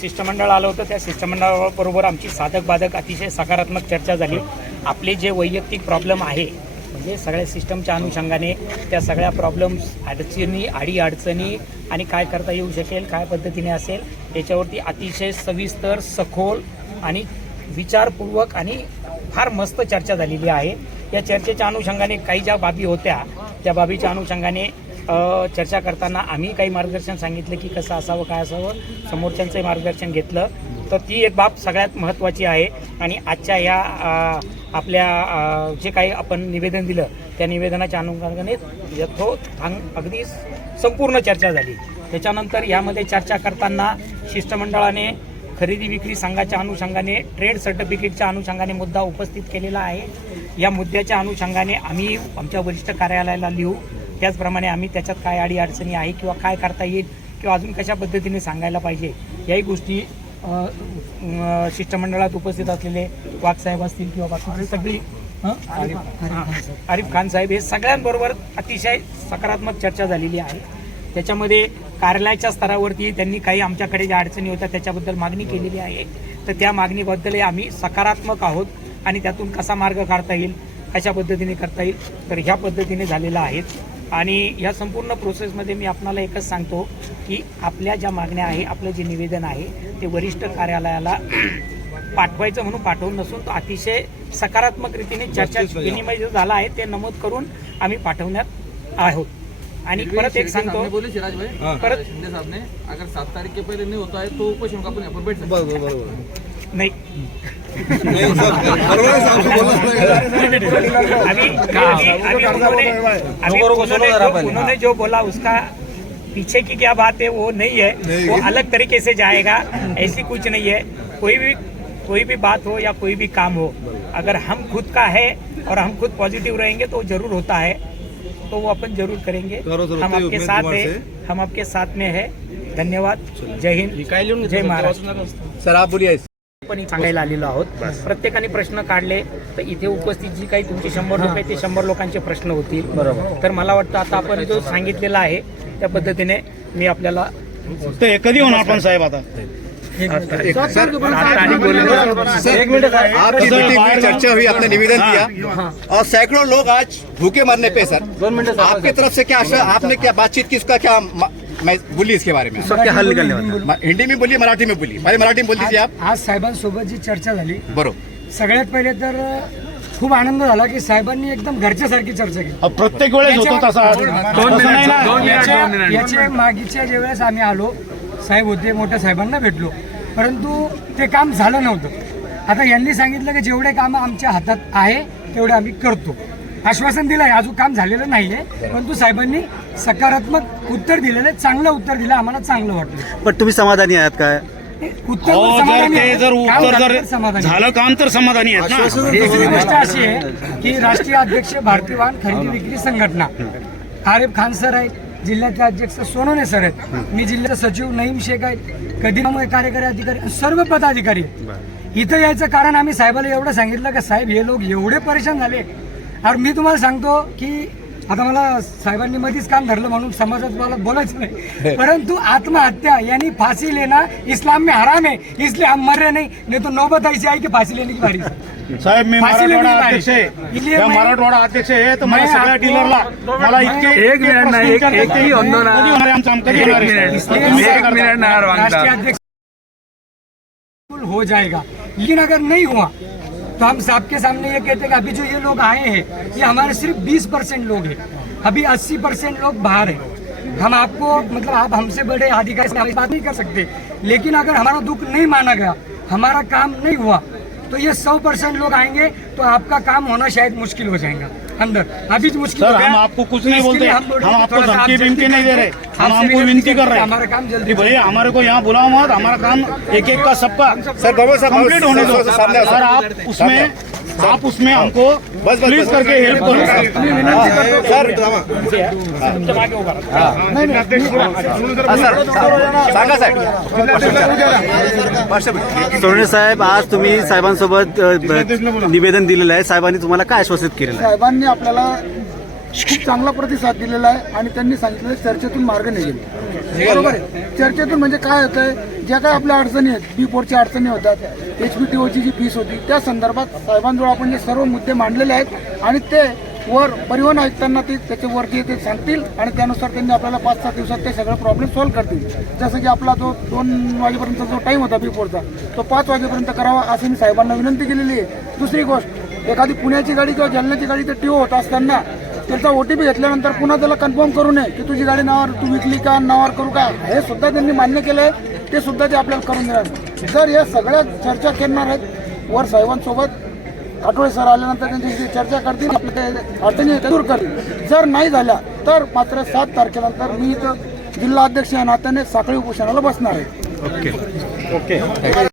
शिष्टमंडळ आलं होतं. त्या शिष्टमंडळाबरोबर आमची साधक बाधक अतिशय सकारात्मक चर्चा झाली. आपले जे वैयक्तिक प्रॉब्लेम आहे म्हणजे सगळ्या सिस्टमच्या अनुषंगाने त्या सगळ्या प्रॉब्लेम्स, अडचणी आणि काय करता येऊ शकेल, काय पद्धतीने असेल याच्यावरती अतिशय सविस्तर, सखोल आणि विचारपूर्वक आणि फार मस्त चर्चा झालेली आहे. या चर्चेच्या अनुषंगाने काही ज्या बाबी होत्या त्या बाबीच्या अनुषंगाने चर्चा करताना आम्ही काही मार्गदर्शन सांगितलं की कसं असावं, काय असावं, समोरच्यांचंही मार्गदर्शन घेतलं. तर ती एक बाब सगळ्यात महत्त्वाची आहे. आणि आजच्या या आपल्या जे काही आपण निवेदन दिलं त्या निवेदनाच्या अनुषंगाने अगदी संपूर्ण चर्चा झाली. त्याच्यानंतर यामध्ये चर्चा करताना शिष्टमंडळाने खरेदी विक्री संघाच्या अनुषंगाने ट्रेड सर्टिफिकेटच्या अनुषंगाने मुद्दा उपस्थित केलेला आहे. या मुद्द्याच्या अनुषंगाने आम्ही आमच्या वरिष्ठ कार्यालयाला लिहू. त्याचप्रमाणे आम्ही त्याच्यात काय अडीअडचणी आहे किंवा काय करता येईल किंवा अजून कशा पद्धतीने सांगायला पाहिजे याही गोष्टी शिष्टमंडळात उपस्थित असलेले वाघसाहेब असतील किंवा बाकी सगळी आरिफ खान साहेब हे सगळ्यांबरोबर अतिशय सकारात्मक चर्चा झालेली आहे. त्याच्यामध्ये कार्यालयाच्या स्तरावरती त्यांनी काही आमच्याकडे ज्या अडचणी होत्या त्याच्याबद्दल मागणी केलेली आहे. तर त्या मागणीबद्दलही आम्ही सकारात्मक आहोत आणि त्यातून कसा मार्ग काढता येईल, कशा पद्धतीने करता येईल तर ह्या पद्धतीने झालेलं आहे. आणि या संपूर्ण प्रोसेसमध्ये मी आपणाला एकच सांगतो की आपल्या ज्या मागण्या आहे, आपलं जे निवेदन आहे ते वरिष्ठ कार्यालयाला पाठवायचं म्हणून पाठवून नसून तो अतिशय सकारात्मक रीतीने चर्चा विनिमय जो झाला आहे ते नमूद करून आम्ही पाठवण्यात आहोत. आणि परत एक सांगतो, परत शिंदे साहब ने अगर 7 तारीख के पहले नहीं होता है तो उपोषण का अपन यहाँ पर बैठ सकते नहीं उन्होंने जो बोला उसका पीछे की क्या बात है वो नहीं है, वो अलग तरीके से जाएगा. ऐसी कुछ नहीं है. कोई भी बात हो या कोई भी काम हो, अगर हम खुद का है और हम खुद पॉजिटिव रहेंगे तो जरूर होता है. तो वो अपन जरूर करेंगे. हम आपके साथ है, हम आपके साथ में है. धन्यवाद. जय हिंद, जय महाराष्ट्र. सर आप बोलिए. पण सांगायला आलेलो आहोत. प्रत्येकाने प्रश्न काढले तर इथे उपस्थित जी काही तुमचे 100 लोक आहेत ते 100 लोकांचे प्रश्न होतील. बरोबर. तर मला वाटतं आता आपण जो सांगितलेला आहे त्या पद्धतीने मी आपल्याला कधी होणार पण साहेब आता चर्चा हुई, आपने निवेदन दिया और सैकड़ों लोग आज भूखे मरने पे सर, आपकी तरफ से क्या आपने क्या बातचीत की, उसका क्या मैं बोली इसके बारे में क्या हल निकालने वाले? हिंदी में बोलिए, मराठी में बोलिए. पहले मराठी में बोल दीजिए आप. आज साहेबांसोबत जी चर्चा झाली बरोबर. सगळ्यात पहिले तर खूप आनंद झाला की साहेबांनी एकदम घरच्यासारखी चर्चा केली. प्रत्येक वेळेस होतो तसा. याच्या मागीच्या ज्यावेळेस आम्ही आलो, साहेब होते, मोठ्या साहेबांना भेटलो, परंतु ते काम झालं नव्हतं. आता यांनी सांगितलं की जेवढे काम आमच्या हातात आहे तेवढे आम्ही करतो. आश्वासन दिलं आहे, अजून काम झालेलं नाहीये, परंतु साहेबांनी सकारात्मक उत्तर दिलेलं, चांगलं उत्तर दिलं, आम्हाला चांगलं वाटलं. पण तुम्ही समाधानी आहात काय? उत्तर झालं काम तर समाधानी आहेत ना. दुसरी गोष्ट अशी आहे की राष्ट्रीय अध्यक्ष भारतीय वाहन खरेदी विक्री संघटना आरिफ खान सर आहेत, जिल्ह्याचे अध्यक्ष सोनवणे सर आहेत, मी जिल्ह्याचा सचिव नईम शेख आहेत, कधी कार्यकारी अधिकारी, सर्व पदाधिकारी. इथं यायचं कारण आम्ही साहेबाला एवढं सांगितलं की साहेब हे लोक एवढे परेशान झाले. और मी तुम्हाला सांगतो की आता मला साहेबांनी मध्येच काम धरलं म्हणून समाजात मला बोलायचं नाही, परंतु आत्महत्या यानी फांसी लेना इस्लाम में हराम है, इसलिए हम मर रहे नहीं तो नौबत ऐसी आई कि फांसी लेने की बारी. साहेब मी मराठवाडा अध्यक्ष आहे, मराठवाडा अध्यक्ष आहे, तर मला सगळ्या डीलरला मला इतके एक मिनिट नाही, एकही होणार राष्ट्रीय अध्यक्ष हो जाएगा. लेकिन अगर नहीं हुआ तो हम सबके सामने ये कहते हैं कि अभी जो ये लोग आए हैं ये हमारे सिर्फ 20% लोग हैं, अभी 80% लोग बाहर हैं. हम आपको मतलब आप हमसे बड़े अधिकारी से बात नहीं कर सकते, लेकिन अगर हमारा दुख नहीं माना गया, हमारा काम नहीं हुआ तो ये 100% लोग आएंगे तो आपका काम होना शायद मुश्किल हो जाएगा अंदर. अभी मुश्किल सर, हम आपको कुछ नहीं बोलते, हम आपको धमकी विमकी नहीं दे रहे, हम आपको विनती कर रहे हैं हमारा काम जल्दी भैया हमारे को यहाँ बुलाओ मत, हमारा काम एक एक का सबका सर कंप्लीट होने दो. सर आप उसमें आप उसमें हमको बस प्लीज करके हेल्प करो सर तुमच्या मागे उभा राहा. सर सांगा साहेब सोनवणे साहेब, आज तुम्ही साहेबांसोबत निवेदन दिलेलं आहे. साहेबांनी तुम्हाला काय आश्वासित केलेलं आहे? साहेबांनी आपल्याला खूप चांगला प्रतिसाद दिलेला आहे आणि त्यांनी सांगितलं चर्चेतून मार्ग निघेल. बरोबर आहे. चर्चेतून म्हणजे काय होतंय, ज्या काय आपल्या अडचणी आहेत, B4च्या अडचणी होतात, HPTOची जी फीस होती, त्या संदर्भात साहेबांजवळ आपण जे सर्व मुद्दे मांडलेले आहेत आणि ते वर परिवहन आयुक्तांना ते त्याच्यावरती ते सांगतील आणि त्यानुसार त्यांनी आपल्याला 5-7 दिवसात ते सगळे प्रॉब्लेम सॉल्व्ह करतील. जसं की आपला जो 2 वाजेपर्यंतचा जो टाईम होता B4चा, तो 5 वाजेपर्यंत करावा असं मी साहेबांना विनंती केलेली आहे. दुसरी गोष्ट, एखादी पुण्याची गाडी किंवा जालन्याची गाडी ते TO होत असताना त्याचा OTP घेतल्यानंतर पुन्हा त्याला कन्फर्म करू नये की तुझी गाडी नावावर तू विकली का, नावावर करू का, हे सुद्धा त्यांनी मान्य केलं आहे. ते सुद्धा ते आपल्याला करून देणार. जर या सगळ्या चर्चा करणार आहेत वर साहेबांसोबत, आठवडे सर आल्यानंतर त्यांची चर्चा करतील, आपल्या काही अडचणी आहेत त्या दूर करतील. जर नाही झाल्या तर मात्र 7 तारखेनंतर मी इथं जिल्हा अध्यक्ष या नात्याने साखळी उपोषणाला बसणार आहे. ओके.